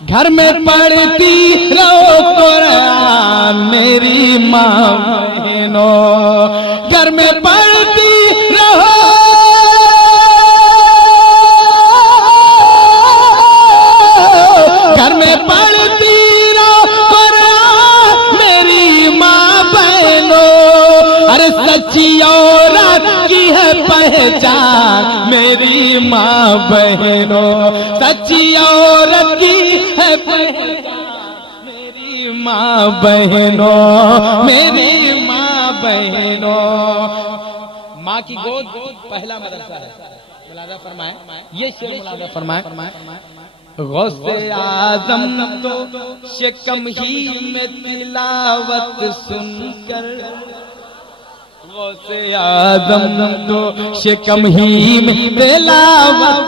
घर में पढ़ती रहो कुरान मेरी माँ बहनों, घर में पढ़ती रहो, घर में पढ़ती रहो कुरान मेरी माँ बहनों। अरे सच्ची औरत की है पहचान मेरी माँ बहनों, सच्ची औरत की है पहचान मेरी माँ बहनों, मेरी माँ बहनों। माँ की गोद पहला मदरसा है, मुलाजा फरमाए, ये शेर मुलाजा फरमाए। गौसे आज़म तो शिकम ही में तिलावत सुनकर, गौसे आज़म तो शिकम ही में तिलावत,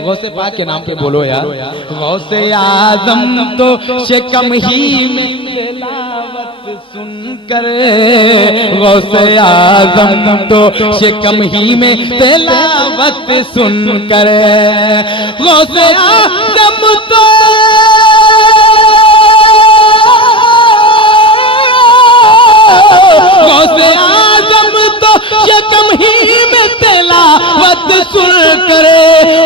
गौसे पाक के नाम पे बोलो यार। गौसे आज़म तो शिकम ही में तिलावत सुनकर, गौसे आज़म तो शिकम ही में तिलावत सुनकर, गौसे आज़म तो गौसे आज़म तो शिकम ही में तिलावत सुनकर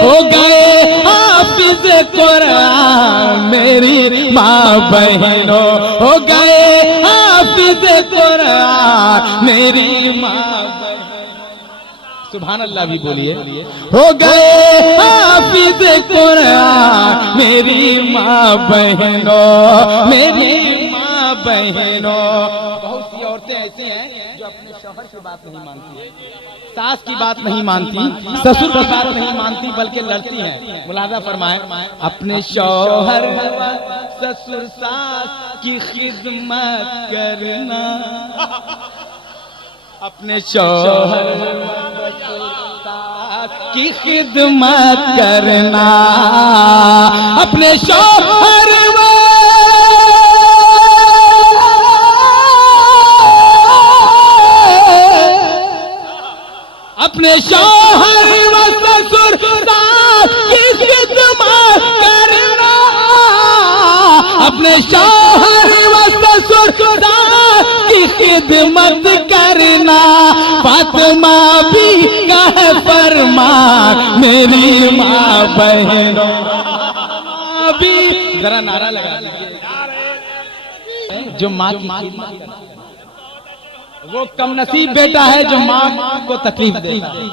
हो गए हाफिज कुरान मेरी माँ बहनों, हो गए हाफिज कुरान मेरी माँ बहनों। सुभान अल्लाह भी बोलिए। हो गए हाफिज कुरान मेरी माँ बहनों, मेरी माँ बहनों। बहुत सी औरतें ऐसी हैं जो अपने शौहर की बात नहीं मानती, सास की बात नहीं मानती, ससुर की बात नहीं मानती, बल्कि लड़ती हैं। मुलाजा फरमाए, अपने शौहर ससुर सास की खिदमत करना, अपने शौहर सास की खिदमत करना, अपने शौहर अपने शौहर व ससुर सास की खिदमत करना, अपने शौहर व ससुर सास की खिदमत करना। फातिमा भी कह फरमान मेरी माँ बहनों, भी जरा नारा लगा जो माँ की खिदमत करता है वो कम नसीब बेटा है जो माँ को तकलीफ देता है।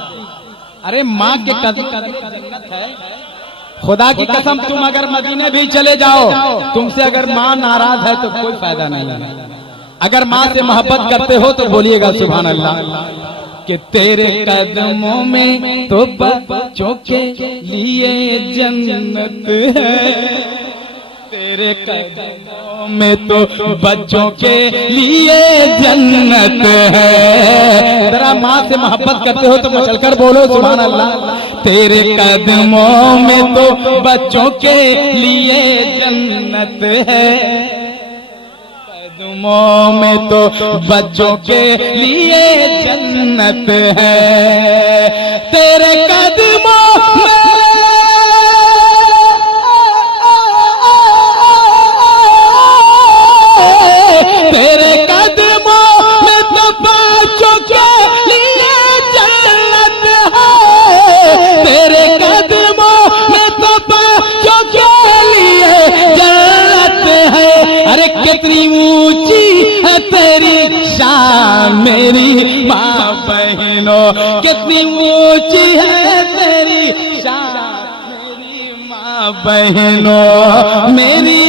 अरे माँ के कदम जन्नत है। खुदा की कसम तुम अगर मदीने भी चले जाओ, तुमसे अगर माँ नाराज है तो कोई फायदा नहीं है। अगर माँ से मोहब्बत करते हो तो बोलिएगा सुभान अल्लाह, कि तेरे कदमों में तो बच्चों के लिए जन्नत है, तेरे कदमों में तो बच्चों के लिए जन्नत है। जरा माँ से मोहब्बत करते हो तो मचलकर बोलो सुभान अल्लाह। तेरे कदमों में तो बच्चों के लिए जन्नत है, कदमों में तो बच्चों के लिए जन्नत है। तेरे कदमों में तेरे कदमों में तो बच्चों के लिए जन्नत है, तेरे कदमों में तो बच्चों के लिए जन्नत है। अरे कितनी ऊंची है तेरी शान मेरी माँ बहनों, कितनी ऊंची है तेरी शान मेरी माँ बहनों, मेरी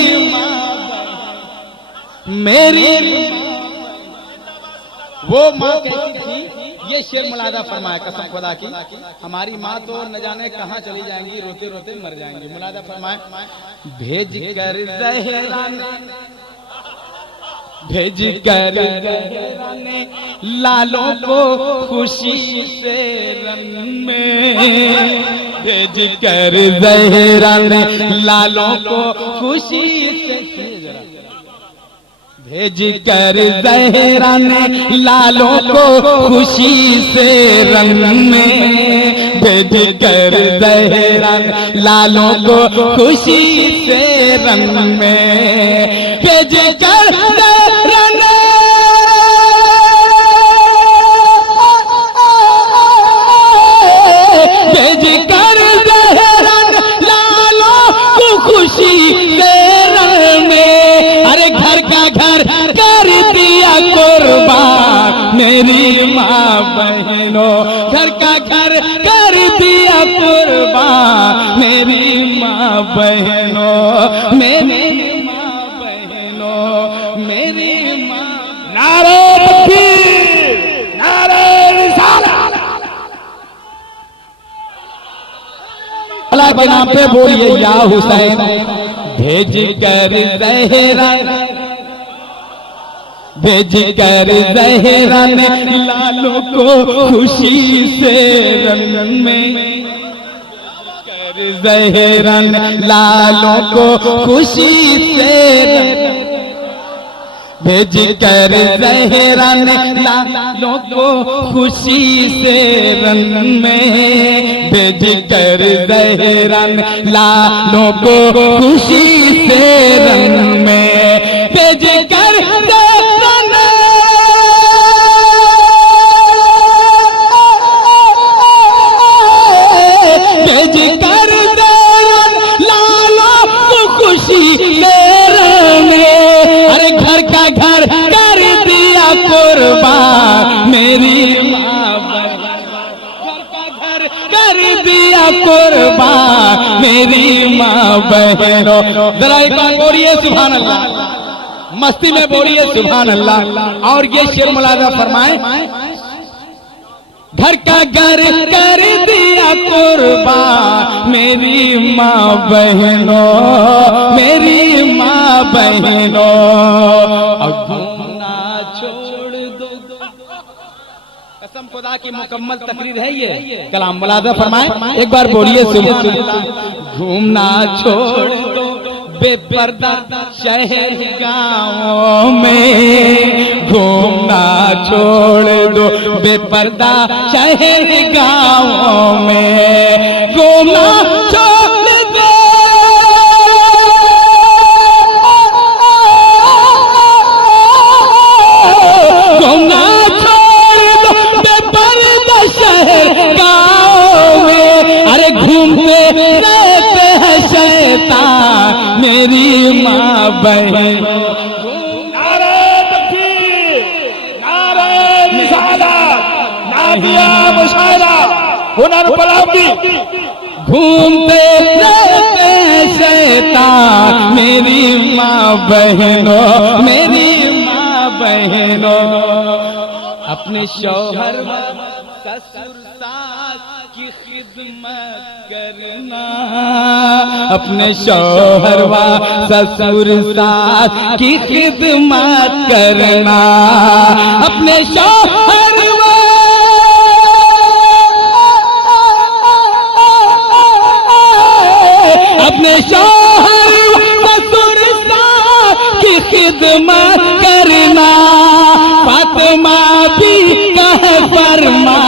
मेरी वो माँ कैसी थी, ये शेर मुलाजा फरमाया कसम खुदा की, हमारी माँ तो न जाने कहाँ चली जाएंगी, रोते रोते मर जाएंगी। मुलाजा फरमाए, भेज कर ज़हरा ने लालों को खुशी से रंग में, भेज कर ज़हरा ने लालों को खुशी से, भेज कर ज़हरा ने लालों को खुशी से रंग में, भेज कर ज़हरान लालों को खुशी से रंग में, भेज कर ज़हरान भेज कर ज़हरान लालों को खुशी से रंग में। अरे घर का घर कर दिया कुर्बान मेरी माँ बहनों, घर का घर कर दिया कुर्बान मेरी माँ बहनों, मेरी माँ बहनों, मेरी माँ। नारे तकबीर, नारे रिसालत। अल्लाह के नाम पे बोलिए या हुसैन। भेज कर ज़हरान, भेज कर ज़हरान लालों को खुशी से रंग में, कर ज़हरान लालों को खुशी से रंग, भेज कर ज़हरान लालों को खुशी से रंग में, भेज कर ज़हरान लालों को खुशी से रंग में, भेज कर ज़हरान भेज कर ज़हरान लालों को खुशी से रंग में। अरे घर का घर कर दिया कुर्बान मेरी माँ बहनों, घर का घर कर दिया कुर्बान मेरी माँ बहनों। जरा एक बार बोलिए सुभान अल्लाह, मस्ती में बोलिए सुभान अल्लाह। और ये शेर मुलाजा फरमाए, घर का घर कर दिया कुर्बान मेरी माँ बहनों, मेरी माँ बहनों। अब घूमना छोड़ दो, कसम खुदा की मुकम्मल तकरीर है ये, कलाम मुलाजा फरमाए। एक बार बोलिए सुभान अल्लाह। घूमना छोड़ दो बेपर्दा शहर गाँवों में, घूमना छोड़ दो बेपर्दा शहर गाँवों में, घूमना छोड़ दो, घूमना छोड़ दो बेपर्दा शहर गाँवों में। अरे घूमते रहते हैं शैतान मेरी माँ बहनों। नारे तकबीर, नारे रिसालत, नादिया मुशायरा, हुनर बुलंदी। घूमते रहते हैं शैतान मेरी माँ बहनों, मेरी माँ बहनों। अपने शौहर व ससुर सास की खिदमत करना, अपने शौहर व ससुर सास की खिदमत करना, अपने शौहर व अपने शौहर व ससुर सास की खिदमत करना। फातिमा भी कह फरमा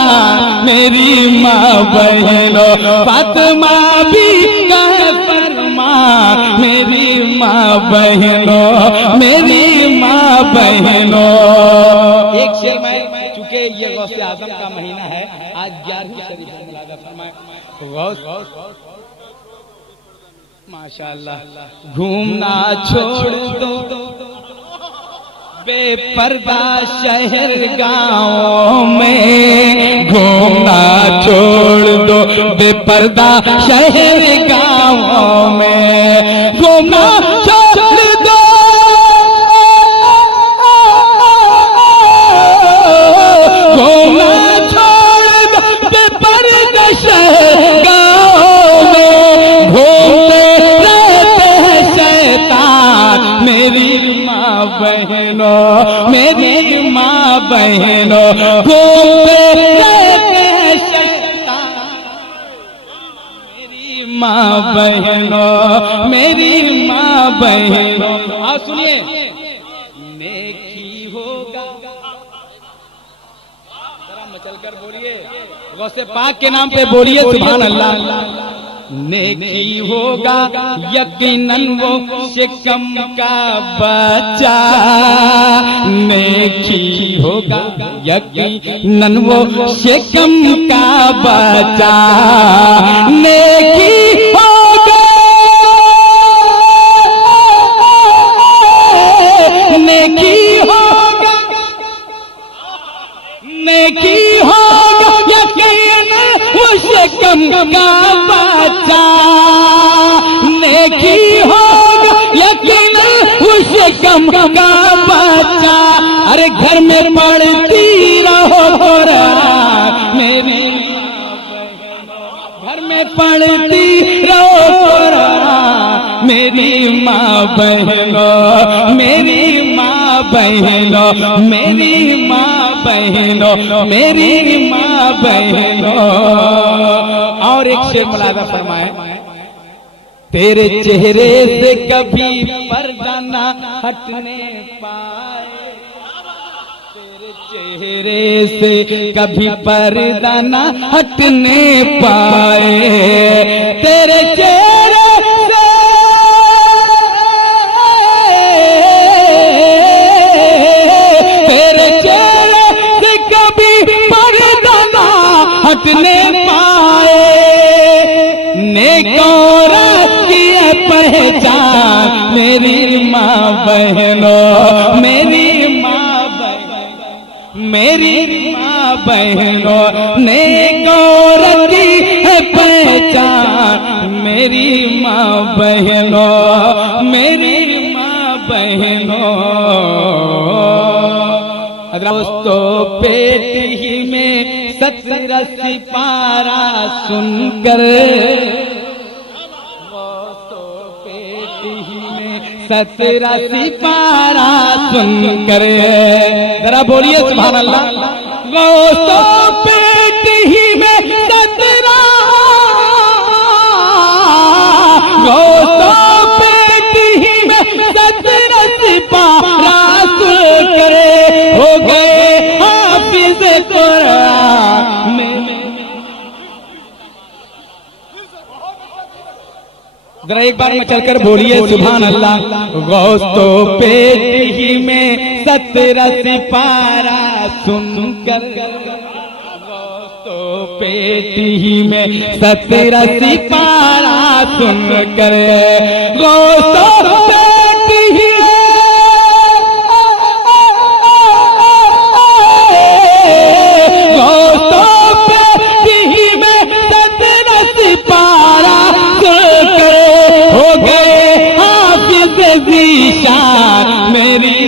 मेरी माँ बहनों, फातिमा भी कह फरमा मेरी माँ बहनों, मेरी माँ बहनों। एक शेर में, चूंकि ये गौसे आजम का महीना है, आज 11वीं शरीफ मुलाजा फरमाए। गौस माशाअल्लाह। घूमना छोड़ दो बेपर्दा शहर गाँव में, घूमना छोड़ दो बेपर्दा शहर गाँव में, घूमना छोड़ दो, घूमना छोड़ दो बेपर्दा शहर गाँव में। घूमते रहते हैं शैतान मेरी माँ बहनों, मेरी माँ बहनों। घूमते रहते हैं शैतान मेरी माँ बहनों, मेरी माँ बहनों। आप सुनिए, नेकी होगा, चलकर बोलिए, गौसे पाक के नाम पे बोलिए सुभान अल्लाह। नेकी होगा यकीनन वो शिकम का बच्चा, नेकी होगा यकीनन वो शिकम का बच्चा, नेकी होगा, नेकी होगा, नेकी होगा यकीनन वो शिकम का बच्चा, नेकी होगा यकीनन वो शिकम का बच्चा। अरे घर में पढ़ती रहो कुरान मेरी, घर में पढ़ती रहो कुरान मेरी माँ बहनों, मेरी माँ बहनों, मेरी माँ बहनों, मेरी माँ बहनों। और एक शेर मुलाजा फरमाए, तेरे चेहरे से कभी पर्दा ना हटने पाए, तेरे चेहरे से कभी पर्दा ना हटने पाए, तेरे चेहरे से, तेरे चेहरे से कभी पर्दा ना हटने पाए, नेकों की पहचान मेरी माँ बहनों, मेरी माँ बहनों, मेरी माँ बहनों, नेकों की है पहचान मेरी माँ बहनों, मेरी माँ बहनों। दोस्तों पेट ही में 17 सिपारा सुनकर, 17 सिपारा सुनकर, जरा बोलिए सुभान अल्लाह। गौसों पेट ही में 17, गौसों पेट ही में 17 सिपारा सुनकर हो गए हाफिज कुरान में। जरा एक बार में चलकर बोलिए सुभान अल्लाह। गौस तो पेट ही में 17 सिपारा सुनकर, गौस तो पेट ही में 17 सिपारा सुनकर, गौस तो पेट ही मेरी